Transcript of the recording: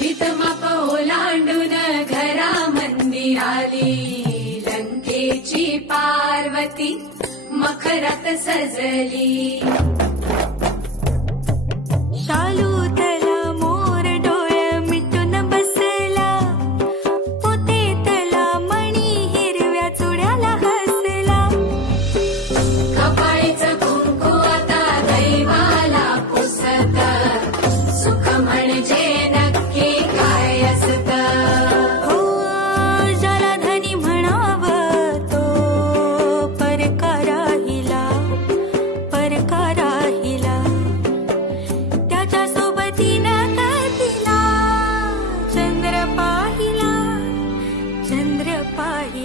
भीतमाप ओलांडून घरा मंदिराली. लंकेची पार्वती मखरात सजली. शालू तला मोर डोळ मिटून बसला. पोते तला मणी हिरव्या चुड्याला हसला. कपाळीचं कुंकू आता दैवाला पुसत. सुख म्हणजे